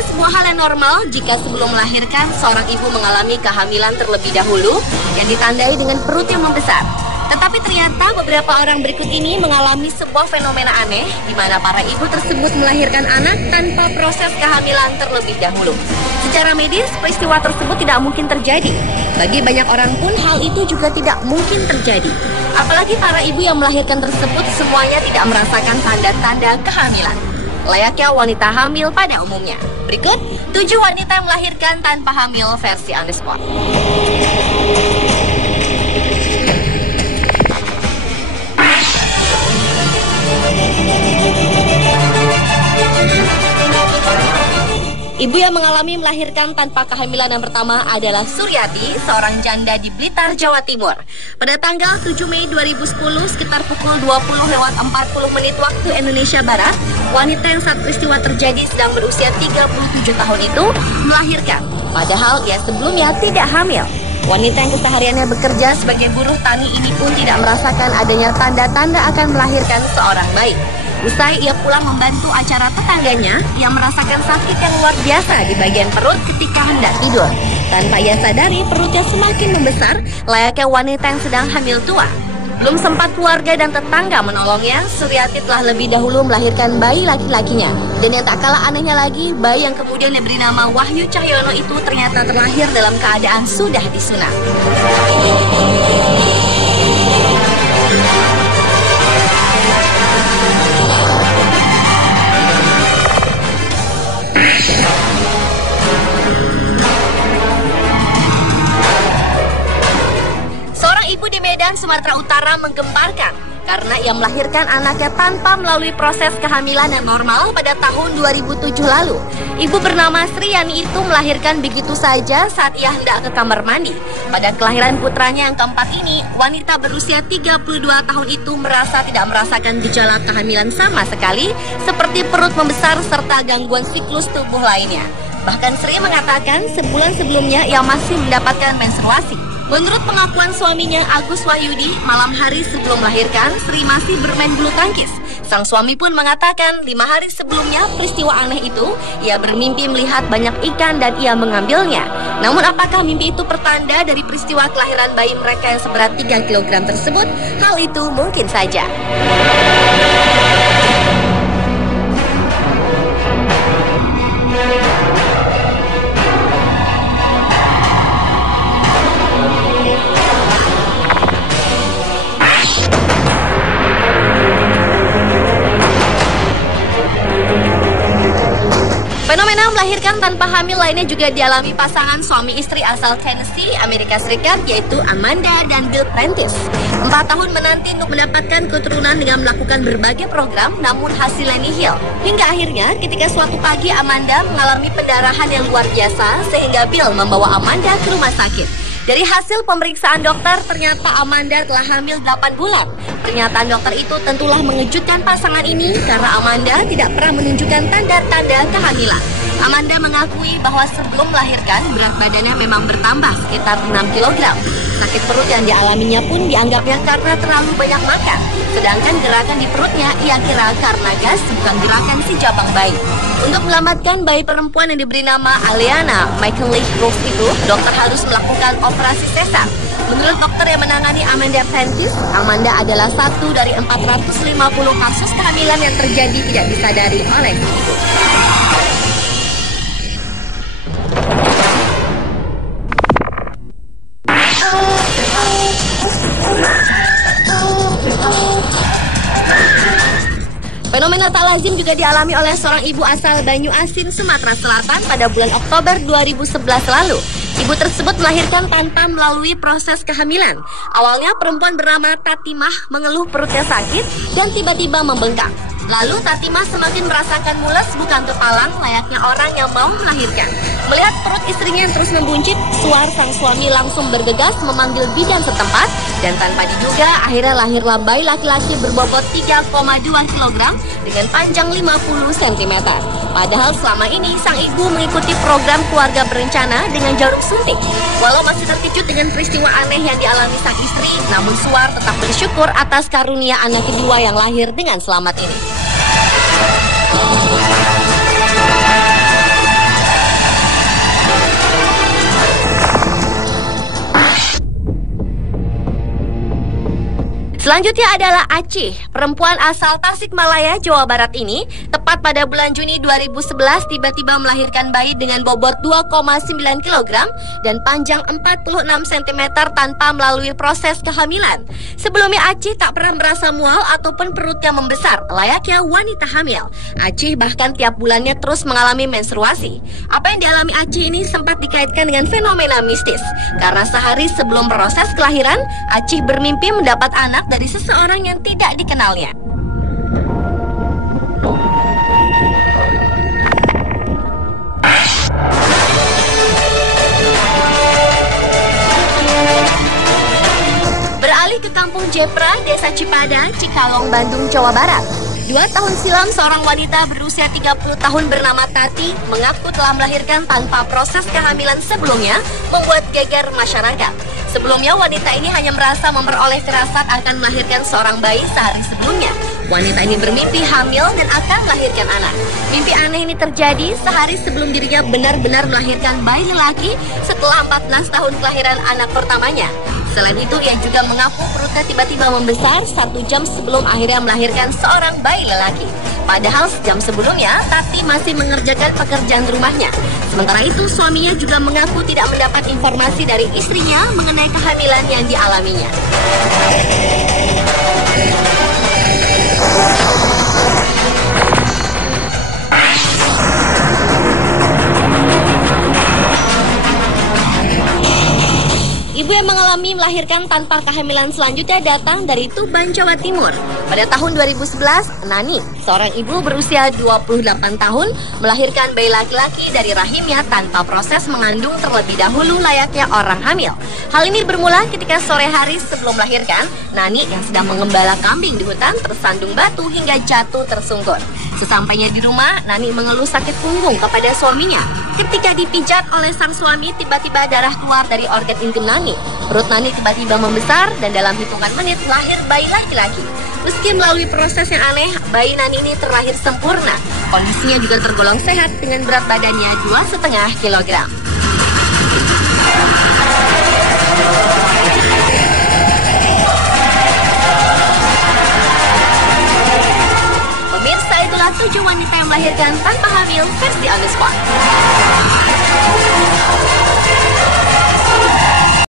Bukan sebuah hal yang normal jika sebelum melahirkan seorang ibu mengalami kehamilan terlebih dahulu yang ditandai dengan perut yang membesar. Tetapi ternyata beberapa orang berikut ini mengalami sebuah fenomena aneh di mana para ibu tersebut melahirkan anak tanpa proses kehamilan terlebih dahulu. Secara medis, peristiwa tersebut tidak mungkin terjadi. Bagi banyak orang pun hal itu juga tidak mungkin terjadi. Apalagi para ibu yang melahirkan tersebut semuanya tidak merasakan tanda-tanda kehamilan. Layaknya wanita hamil pada umumnya. Berikut 7 wanita yang melahirkan tanpa hamil versi on the spot. Ibu yang mengalami melahirkan tanpa kehamilan yang pertama adalah Suryati, seorang janda di Blitar, Jawa Timur. Pada tanggal 7 Mei 2010, sekitar pukul 20:40 waktu Indonesia Barat, wanita yang saat peristiwa terjadi sedang berusia 37 tahun itu melahirkan. Padahal ia sebelumnya tidak hamil. Wanita yang kesehariannya bekerja sebagai buruh tani ini pun tidak merasakan adanya tanda-tanda akan melahirkan seorang bayi. Usai ia pulang membantu acara tetangganya, ia merasakan sakit yang luar biasa di bagian perut ketika hendak tidur. Tanpa ia sadari, perutnya semakin membesar, layaknya wanita yang sedang hamil tua. Belum sempat keluarga dan tetangga menolongnya, Suryati telah lebih dahulu melahirkan bayi laki-lakinya. Dan yang tak kalah anehnya lagi, bayi yang kemudian diberi nama Wahyu Cahyono itu ternyata terlahir dalam keadaan sudah disunat. Ibu di Medan, Sumatera Utara menggemparkan karena ia melahirkan anaknya tanpa melalui proses kehamilan yang normal pada tahun 2007 lalu. Ibu bernama Sriyani itu melahirkan begitu saja saat ia hendak ke kamar mandi. Pada kelahiran putranya yang keempat ini, wanita berusia 32 tahun itu merasa tidak merasakan gejala kehamilan sama sekali, seperti perut membesar serta gangguan siklus tubuh lainnya. Bahkan Sri mengatakan sebulan sebelumnya ia masih mendapatkan menstruasi. Menurut pengakuan suaminya Agus Wahyudi, malam hari sebelum melahirkan, Sri masih bermain bulu tangkis. Sang suami pun mengatakan 5 hari sebelumnya peristiwa aneh itu, ia bermimpi melihat banyak ikan dan ia mengambilnya. Namun apakah mimpi itu pertanda dari peristiwa kelahiran bayi mereka yang seberat 3 kg tersebut? Hal itu mungkin saja. Fenomena melahirkan tanpa hamil lainnya juga dialami pasangan suami istri asal Tennessee, Amerika Serikat, yaitu Amanda dan Bill Prentice. 4 tahun menanti untuk mendapatkan keturunan dengan melakukan berbagai program, namun hasilnya nihil. Hingga akhirnya ketika suatu pagi Amanda mengalami pendarahan yang luar biasa, sehingga Bill membawa Amanda ke rumah sakit. Dari hasil pemeriksaan dokter, ternyata Amanda telah hamil 8 bulan. Pernyataan dokter itu tentulah mengejutkan pasangan ini karena Amanda tidak pernah menunjukkan tanda-tanda kehamilan. Amanda mengakui bahwa sebelum melahirkan berat badannya memang bertambah sekitar 6 kg. Sakit perut yang dialaminya pun dianggapnya karena terlalu banyak makan. Sedangkan gerakan di perutnya ia kira karena gas, bukan gerakan si jabang bayi. Untuk menyelamatkan bayi perempuan yang diberi nama Aliana Michael Brooks itu, dokter harus melakukan operasi sesar. Menurut dokter yang menangani Amanda Prentice, Amanda adalah satu dari 450 kasus kehamilan yang terjadi tidak disadari oleh ibu. Fenomena tak lazim juga dialami oleh seorang ibu asal Banyu Asin, Sumatera Selatan pada bulan Oktober 2011 lalu. Ibu tersebut melahirkan tanpa melalui proses kehamilan. Awalnya perempuan bernama Tatimah mengeluh perutnya sakit dan tiba-tiba membengkak. Lalu Tatimah semakin merasakan mules bukan kepalang layaknya orang yang mau melahirkan. Melihat perut istrinya yang terus membuncit, sang suami langsung bergegas memanggil bidan setempat dan tanpa diduga akhirnya lahirlah bayi laki-laki berbobot 3,2 kg dengan panjang 50 cm. Padahal selama ini sang ibu mengikuti program keluarga berencana dengan jarum suntik. Walau masih terkejut dengan peristiwa aneh yang dialami sang istri, namun Suar tetap bersyukur atas karunia anak kedua yang lahir dengan selamat ini. Selanjutnya adalah Acih, perempuan asal Tasikmalaya, Jawa Barat ini tepat pada bulan Juni 2011 tiba-tiba melahirkan bayi dengan bobot 2,9 kg dan panjang 46 cm tanpa melalui proses kehamilan. Sebelumnya Acih tak pernah merasa mual ataupun perutnya membesar layaknya wanita hamil. Acih bahkan tiap bulannya terus mengalami menstruasi. Apa yang dialami Acih ini sempat dikaitkan dengan fenomena mistis karena sehari sebelum proses kelahiran, Acih bermimpi mendapat anak dari seseorang yang tidak dikenalnya. Beralih ke Kampung Jepra, Desa Cipada, Cikalong, Bandung, Jawa Barat. 2 tahun silam, seorang wanita berusia 30 tahun bernama Tati mengaku telah melahirkan tanpa proses kehamilan sebelumnya, membuat geger masyarakat. Sebelumnya, wanita ini hanya merasa memperoleh firasat akan melahirkan seorang bayi sehari sebelumnya. Wanita ini bermimpi hamil dan akan melahirkan anak. Mimpi aneh ini terjadi sehari sebelum dirinya benar-benar melahirkan bayi lelaki setelah 14 tahun kelahiran anak pertamanya. Selain itu, ia juga mengaku perutnya tiba-tiba membesar 1 jam sebelum akhirnya melahirkan seorang bayi lelaki. Padahal sejam sebelumnya, Tati masih mengerjakan pekerjaan rumahnya. Sementara itu, suaminya juga mengaku tidak mendapat informasi dari istrinya mengenai kehamilan yang dialaminya. Ibu yang mengalami melahirkan tanpa kehamilan selanjutnya datang dari Tuban, Jawa Timur. Pada tahun 2011, Nani, seorang ibu berusia 28 tahun, melahirkan bayi laki-laki dari rahimnya tanpa proses mengandung terlebih dahulu layaknya orang hamil. Hal ini bermula ketika sore hari sebelum melahirkan, Nani yang sedang mengembala kambing di hutan tersandung batu hingga jatuh tersungkur. Sesampainya di rumah, Nani mengeluh sakit punggung kepada suaminya. Ketika dipijat oleh sang suami, tiba-tiba darah keluar dari organ intim Nani. Perut Nani tiba-tiba membesar dan dalam hitungan menit lahir bayi laki-laki. Meski melalui proses yang aneh, bayi Nani ini terlahir sempurna. Kondisinya juga tergolong sehat dengan berat badannya 2,5 kg. Pemirsa, itulah 7 wanita yang melahirkan tanpa hamil versi On The Spot.